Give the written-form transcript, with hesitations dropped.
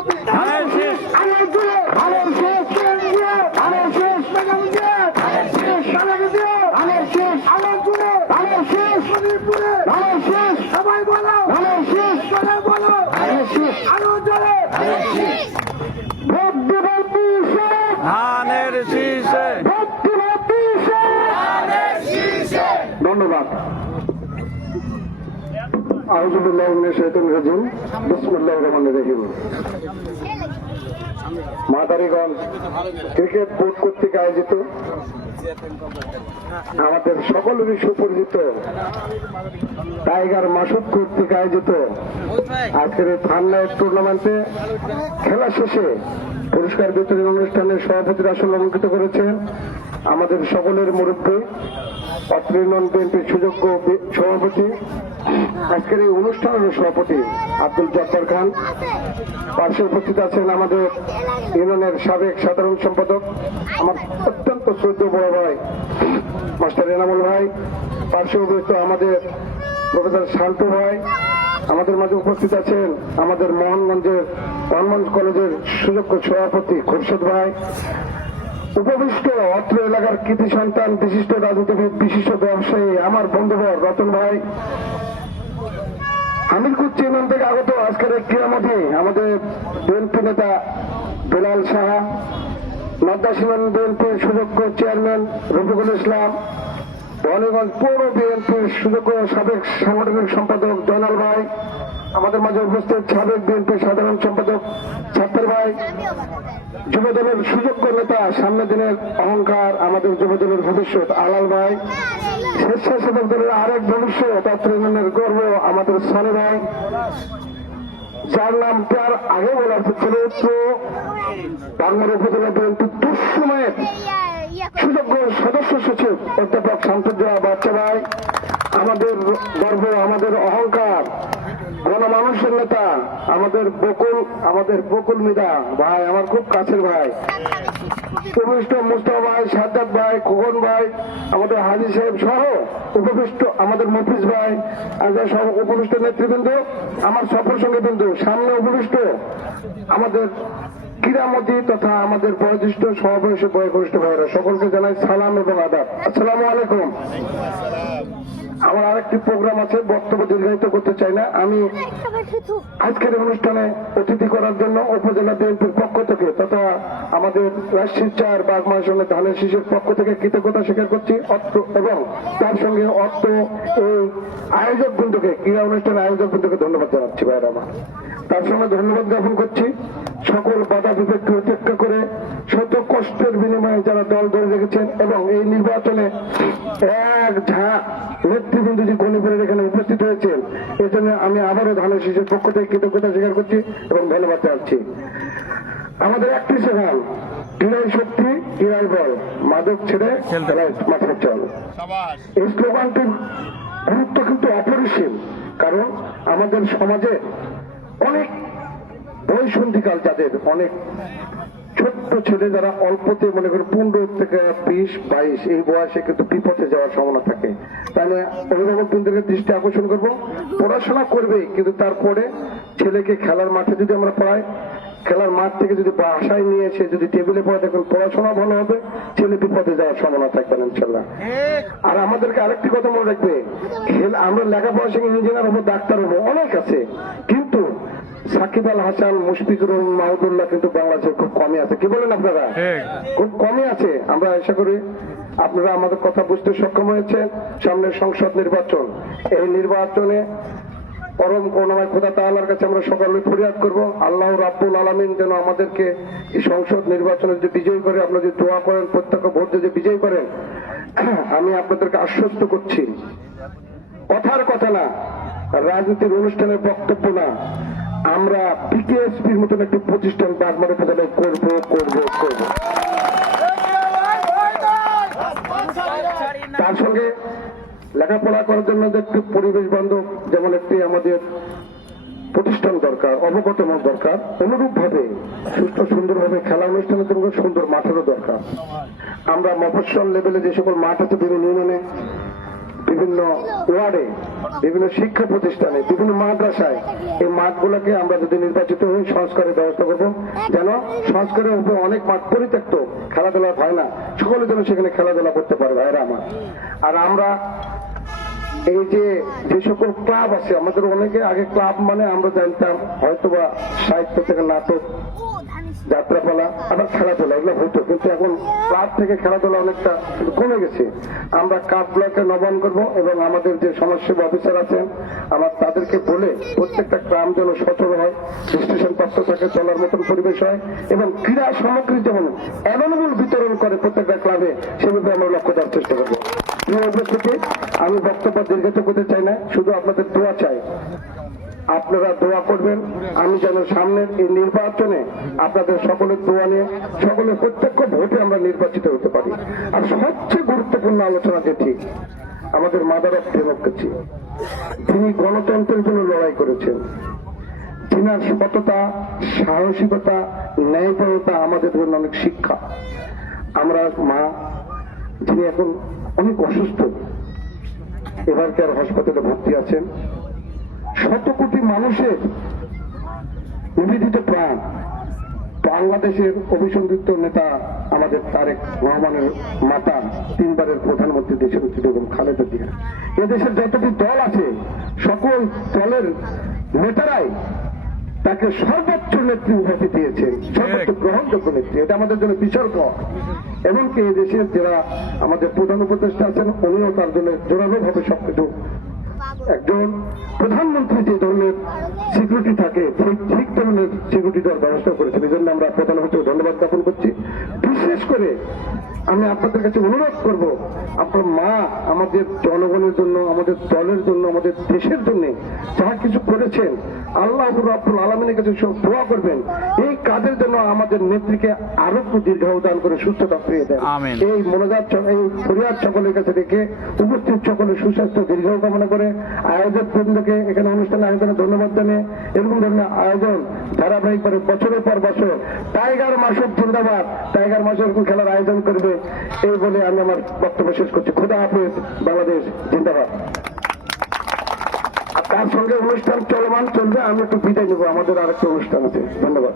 মোদি ধানের শেষ ধানের জুড়ে ধানের শেষ ধানের শেষ ম্যাডাম ধানের শেষ ধানের শেষ ধানের জুড়ে ধানের শেষ মণিপুরে ধানের শেষ সবাই বলো ধানের শেষ চলে বলো ধানের শেষ আরো জোরে ধানের শেষ ভোট দেবেন কিসে ধানের শীষে ভোট দেবেন কিসে ধানের শীষে। ধন্যবাদ। আউযুবিল্লাহি মিনাশ শাইতানির রাজিম। বিসমিল্লাহির রহমানির রহিম। মাদারীগঞ্জ ক্রিকেট বোর্ড কর্তৃক আয়োজিত আমাদের সকলেরই সুপরিচিত টাইগার মাসুদ কর্তৃক আয়োজিত আজকের এই ফান-নাইট টুর্নামেন্টে খেলা শেষে পুরস্কার বিতরণ অনুষ্ঠানের সভাপতির আসন অলঙ্কৃত করেছেন আমাদের সকলের মুরব্বী অত্র ইউনিয়ন বিএনপির সুযোগ্য সভাপতি, আজকের এই অনুষ্ঠানের সভাপতি আব্দুল জব্বার খান। পার্শ্বে উপস্থিত আছেন আমাদের ইউনিয়নের সাবেক সাধারণ সম্পাদক আমার অত্যন্ত শ্রদ্ধেয় বড় ভাই মাস্টার এনামুল ভাই। পার্শ্বে উপস্থিত আমাদের প্রফেসর শান্ত ভাই। আমাদের মাঝে উপস্থিত আছেন আমাদের মোহনগঞ্জ কলেজের সুযোগ্য সভাপতি খুরশেদ ভাই। উপবিষ্ট অত্র এলাকার কৃতি সন্তান বিশিষ্ট রাজনীতিবিদ বিশিষ্ট ব্যবসায়ী আমার বন্ধুবর রতন ভাই। হামিরকুচ ইউনিয়ন থেকে আগত আজকের এই ক্রীড়ামোদী আমাদের বিএনপি নেতা বেলাল সাহা, নদ্দা ইউনিয়ন বিএনপির সুযোগ্য চেয়ারম্যান রফিকুল ইসলাম, বনিগঞ্জ পৌর বিএনপির সুযোগ্য সাবেক সাংগঠনিক সম্পাদক জয়নাল ভাই, আমাদের মাঝে উপস্থিত সাবেক বিএনপির সাধারণ সম্পাদক ছাত্র ভাই, যুবদলের সুযোগ্য নেতা সামনের দিনের অহংকার আমাদের যুবদলের ভবিষ্যৎ আলাল ভাই, স্বেচ্ছাসেবক দলের আরেক ভবিষ্যৎ অত্র ইউনিয়নের গর্ব আমাদের সালে ভাই, যার নাম তার আগে বলা হচ্ছিল বাংলার উপজেলা বিএনপির দুঃসময়ের সুযোগ্য সদস্য সচিব অধ্যাপক শামসুজ্জাহ বাচ্চা ভাই, আমাদের গর্ব আমাদের অহংকার গণমানুষের নেতা আমাদের বকুল মিদা ভাই, আমার খুব কাছের ভাই, উপবিষ্ট মুস্তফা ভাই, সাজ্জাদ ভাই, খোকন ভাই, আমাদের হাজি সাহেব সহ উপবিষ্ট আমাদের মফিজ ভাই, সহ উপবিষ্ট নেতৃবৃন্দ, আমার সফর সঙ্গে বিন্দু সামনে উপবিষ্ট আমাদের ক্রীড়ামোদী তথা আমাদের বয়োজ্যেষ্ঠ সমাবেশ বয়োজ্যেষ্ঠ ভাইরা, সকলকে জানাই সালাম এবং আদাব। আসসালামু আলাইকুম। আমার আরেকটি প্রোগ্রাম আছে, বক্তব্য দীর্ঘায়িত করতে চাই না। আমি আজকের অনুষ্ঠানে অতিথি করার জন্য উপজেলা বিএনপির পক্ষ থেকে তথা আমাদের রাজশাহী চার বাগমাসনের ধানের শীষের পক্ষ থেকে কৃতজ্ঞতা স্বীকার করছি এবং তার সঙ্গে এই আয়োজক বৃন্দকে, ক্রীড়া অনুষ্ঠানের আয়োজক বৃন্দকে ধন্যবাদ জানাচ্ছি ভাইয়ের আমার। তার সঙ্গে ধন্যবাদ জ্ঞাপন করছি সকল বাধা বিপেক্ষে উপেক্ষা করে শত কষ্টের বিনিময়ে যারা দল ধরে রেখেছেন এবং এই নির্বাচনে এক ঝাঁক নেতৃবৃন্দ যে গণিপুরের এখানে উপস্থিত হয়েছেন, এই জন্য আমি আবারও ধানের শীষের পক্ষ থেকে কৃতজ্ঞতা স্বীকার করছি এবং ধন্যবাদ জানাচ্ছি। আমাদের একটি স্লোগান, ক্রীড়াই শক্তি ক্রীড়াই বল, মাদক ছেড়ে মাথার চল। এই স্লোগানটির গুরুত্ব কিন্তু অপরিসীম, কারণ আমাদের সমাজে অনেক বয়সন্ধিকাল যাদের অনেক ছোট্ট ছেলে যারা অল্পতে মনে করেন 15 থেকে 20-22 এই বয়সে কিন্তু বিপথে যাওয়ার সম্ভাবনা থাকে। তাহলে অভিভাবকদের দৃষ্টি আকর্ষণ করব, পড়াশোনা করবে কিন্তু তারপরে ছেলেকে খেলার মাঠে যদি আমরা পড়াই, খেলার মাঠ থেকে যদি বাসায় নিয়ে এসে যদি টেবিলে পড়ে দেখুন পড়াশোনা ভালো হবে, ছেলে বিপদে যাওয়ার সম্ভাবনা থাকবে না ইনশাল্লাহ। আর আমাদেরকে আরেকটি কথা মনে রাখবে, আমরা লেখাপড়া সঙ্গে ইঞ্জিনিয়ার হবো, ডাক্তার হবো, অনেক আছে, কিন্তু সাকিব আল হাসান, মুশফিকুর রহমান, মাহমুদুল্লাহ কিন্তু বাংলাদেশে খুব কমই আছে। কি বলেন আপনারা? খুব কমই আছে। আমরা আশা করি আপনারা আমাদের কথা বুঝতে সক্ষম হয়েছেন। সামনে সংসদ নির্বাচন, এই নির্বাচনে পরম করুণাময় খোদা তাআলার কাছে আমরা সকলে ফরিয়াদ করব, আল্লাহ রাব্বুল আলামিন যেন আমাদেরকে এই সংসদ নির্বাচনে যদি বিজয়ী করে, আপনারা যদি দোয়া করেন, প্রত্যক্ষ ভোট যদি বিজয়ী করেন, আমি আপনাদেরকে আশ্বস্ত করছি, কথার কথা না, রাজনীতির অনুষ্ঠানের বক্তব্য না, আমরা পিকেএসপির মতন একটি প্রতিষ্ঠান বাগমারা উপজেলায় করব। তার সঙ্গে লেখাপড়া করার জন্য একটি পরিবেশ বান্ধব যেমন একটি আমাদের প্রতিষ্ঠান দরকার, অবকাঠামো দরকার, অনুরূপ ভাবে সুষ্ঠু সুন্দরভাবে খেলা অনুষ্ঠানের জন্য সুন্দর মাঠেরও দরকার। আমরা মফস্বল লেভেলে যে সকল মাঠ আছে বিভিন্ন ইউনিয়নে, বিভিন্ন ওয়ার্ডে, বিভিন্ন শিক্ষা প্রতিষ্ঠানে, বিভিন্ন মাদ্রাসায় এই মাঠগুলোকে আমরা যদি নির্বাচিত হই সংস্কারের ব্যবস্থা করবো, যেন সংস্কারের উপর অনেক মাঠ পরিত্যক্ত, খেলাধুলা হয় না, সকলে যেন সেখানে খেলাধুলা করতে পারে ভাইরা আমার। আর আমরা এই যে সকল ক্লাব আছে আমাদের, অনেকে আগে ক্লাব মানে আমরা জানতাম হয়তোবা সাহিত্য থেকে নাটক, যাত্রাপালা, আবার খেলাধুলা এগুলো হতো, কিন্তু এখন ক্লাব থেকে খেলাধুলা অনেকটা কমে গেছে। আমরা ক্লাবগুলোকে নবায়ন করব এবং আমাদের যে সমাজসেবা অফিসার আছেন আমার তাদেরকে বলে প্রত্যেকটা গ্রাম যেন সচল হয়, স্টেশন প্রাপ্ত থাকে, চলার মতন পরিবেশ হয় এবং ক্রীড়া সামগ্রী যেমন অ্যাভেলেবল বিতরণ করে প্রত্যেকটা ক্লাবে, সেভাবে আমরা লক্ষ্য দেওয়ার চেষ্টা করবো। প্রিয় উপস্থিতি, আমি বক্তব্য দীর্ঘায়িত করতে চাই না, শুধু আপনাদের দোয়া চাই। আপনারা দোয়া করবেন আমি যেন সামনের এই নির্বাচনে আপনাদের সকলের দোয়া নিয়ে সকলের প্রত্যক্ষ ভোটে আমরা নির্বাচিত হতে পারি। আর সবচেয়ে গুরুত্বপূর্ণ আলোচনা যেটি আমাদের মাদার অফ ডেমোক্রেসি, তিনি গণতন্ত্রের জন্য লড়াই করেছেন, তিনার সততা, সাহসিকতা, ন্যায়পরতা আমাদের জন্য অনেক শিক্ষা। আমরা মা যিনি এখন অনেক অসুস্থ, এবারকার হাসপাতালে ভর্তি আছেন, শত কোটি মানুষের নিবেদিত প্রাণ, বাংলাদেশের অভিসন্ধিত নেতা আমাদের তারেক রহমানের মাতা, তিনবারের প্রধানমন্ত্রী দেশনেত্রী বেগম খালেদা জিয়া। এদেশের যতটি দল আছে সকল দলের নেতারাই তাকে সর্বোচ্চ নেত্রী উপাধি দিয়েছেন, সর্বোচ্চ গ্রহণযোগ্য নেত্রী। এটা আমাদের জন্য বিতর্ক। এমনকি এই দেশের যারা আমাদের প্রধান উপদেষ্টা আছেন উনিও তার জন্য জোরালোভাবে সবকিছু, একজন প্রধানমন্ত্রী যে ধরনের সিকিউরিটি থাকে ঠিক ধরনের সিকিউরিটি দেওয়ার ব্যবস্থা করেছেন। এই জন্য আমরা প্রধানমন্ত্রীকে ধন্যবাদ জ্ঞাপন করছি। বিশেষ করে আমি আপনাদের কাছে অনুরোধ করব, আপনার মা আমাদের জনগণের জন্য, আমাদের দলের জন্য, আমাদের দেশের জন্য যাহা কিছু করেছেন, আল্লাহ রাব্বুল আলামিনের কাছে সব দোয়া করবেন এই কাজের জন্য আমাদের নেত্রীকে আরো একটু দীর্ঘায়ু দান করে সুস্থতা ফিরিয়ে দেন। এই মনোজাত, এই ফরিয়াদ সকলের কাছে রেখে উপস্থিত সকলের সুস্বাস্থ্য দীর্ঘায়ু কামনা করে আয়োজক বৃন্দকে এখানে অনুষ্ঠানে আয়োজনে ধন্যবাদ জানিয়ে এরকম ধরনের আয়োজন ধারাবাহিকভাবে বছরের পর বছর টাইগার মাসুদ জিন্দাবাদ, টাইগার মাসুদ খেলার আয়োজন করবে, এই বলে আমি আমার বক্তব্য শেষ করছি। খোদা হাফেজ, বাংলাদেশ জিন্দাবাদ। আর তার সঙ্গে অনুষ্ঠান চলমান চলবে, আমি একটু বিদায় নেবো, আমাদের আরেকটা অনুষ্ঠান আছে। ধন্যবাদ।